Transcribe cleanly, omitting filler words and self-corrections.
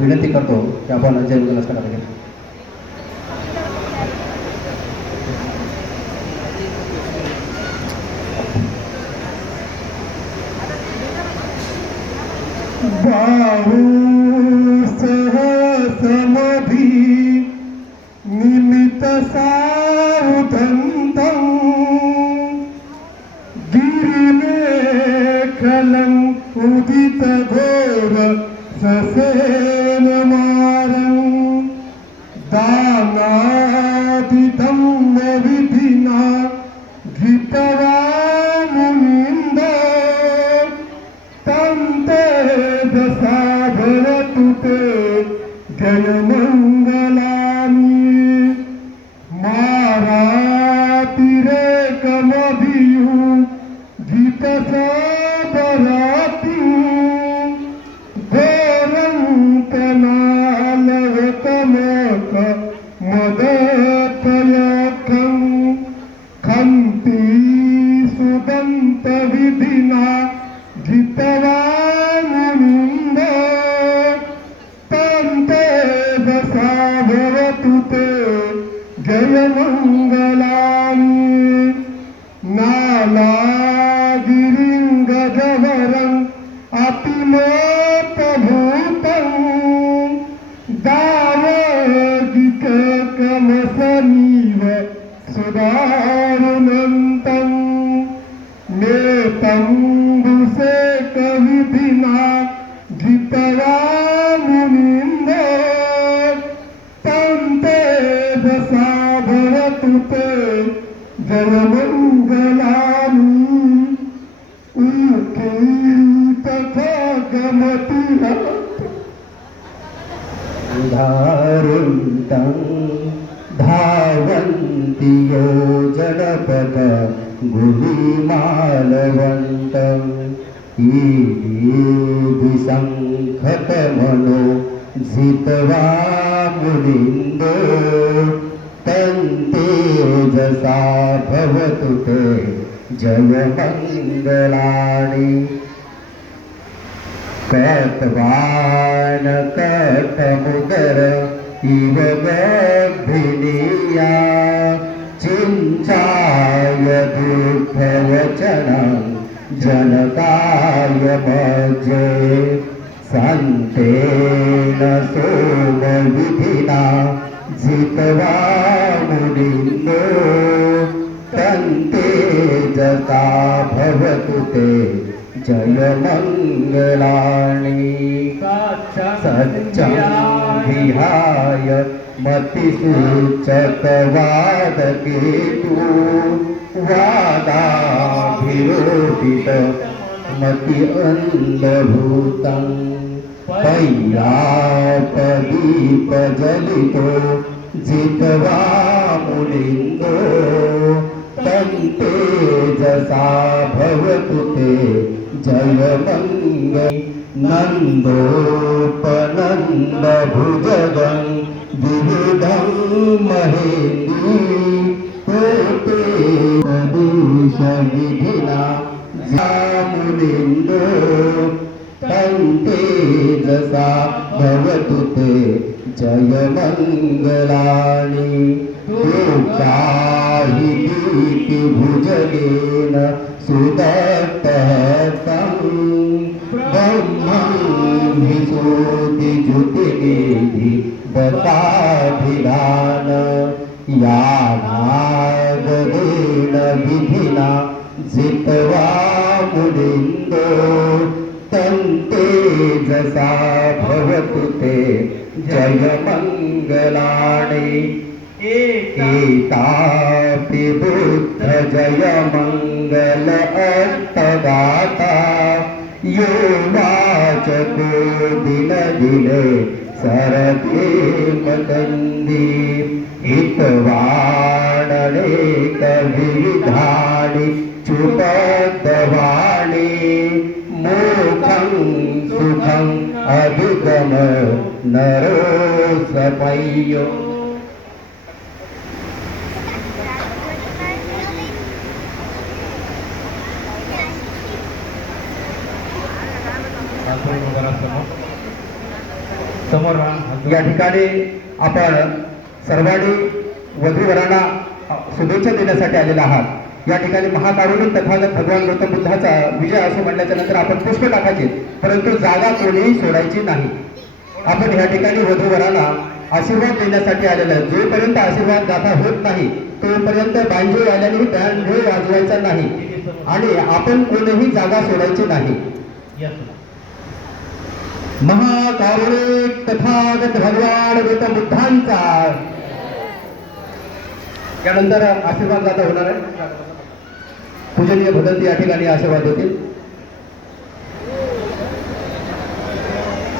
विनंती करतो की आपण जय मंगल असं करायला. समधी निमित्त साधंतं गिरिलेखलं उदित घोर ससेन मारं दानादितं विधिना गीतवा मुनिंद तंते दसा भरतु ते जयमंगलानि मारातिरेकमभियु गीत साबराति घोरंतनालवतमक मदतयकं खंती सुदंत विधिना गीतवा मुनिंद तंते दसा भरतु ते जयमंगलानि नालागिरिं गजवरं अतिलोकभूतं दावगिककमसनीव सुदारुणन्तं नेतं कविधिना गीतवा मुनिंद तंते दसा भरतु ते जयमंगलानि तथा गमति उदारुन्तं धावन्ति यो जनपद गुलिमालवन्तं ईभिसंखतमनो जित्वा मुनिन्दो तन्तेजसा भवतु ते जयमङ्गलानि कट्वानकटमुदर इव गर्भिणीया चिञ्चाय दुःखवचनं जनकाय मज्जे सन्तेन सोमविधिना जित्वा मुनिन्दो तन्तेजसा भवतु ते जयमङ्गलानि सच्चं विहाय मतिसूचकवादकेतु वादाभिरोपित मति अन्धभूतं पय्यापदीपजलितो जित्वा मुनिन्दो तन्तेजसा भवतु ते जयमङ्गल नन्दोपनन्दभुजगं विविधं महेन्द्री कोटे प्रदेशविधिना मुनिन्दो तन्तेजसा भवतु ते जयमङ्गलानि लोकाहि भुजगेन सुदत्तहस्तं ब्रह्मं विशोधिजुतिनिधि दत्ताभिधान यानागदेन विधिना जित्वा मुनिन्दो तन्तेजसा भवतु ते जयमङ्गलानि एतापि बुद्ध जयमङ्गल अर्थदाता यो वाचको दिनदिने सरते मदन्दी हितवाणनेकविधानि चुपद्वाणि मोक्षं सुखम् अधिगम नरो सपय्यो समोर राहा. या ठिकाणी आपण सर्वांनी वधूवरांना शुभेच्छा देण्यासाठी आलेला आहात. या ठिकाणी महाकारुणिक तथागत भगवान गौतम बुद्धाचा विजय असं म्हटल्याच्या नंतर आपण पुष्प टाकायचे, परंतु जागा कोणीही सोडायची नाही. आपण या ठिकाणी वधूवरांना आशीर्वाद देण्यासाठी आलेला आहे. जोपर्यंत आशीर्वाद दाता होत नाही तोपर्यंत बांजो वाल्याने बँड वाजवायचा नाही आणि आपण कोणीही जागा सोडायची नाही. या. महाकारुणिक तथागत भगवान गौतम बुद्धांचा. यानंतर आशीर्वाद दाता होणार आहे. पूजनीय भगवंती या ठिकाणी आशीर्वाद देतील.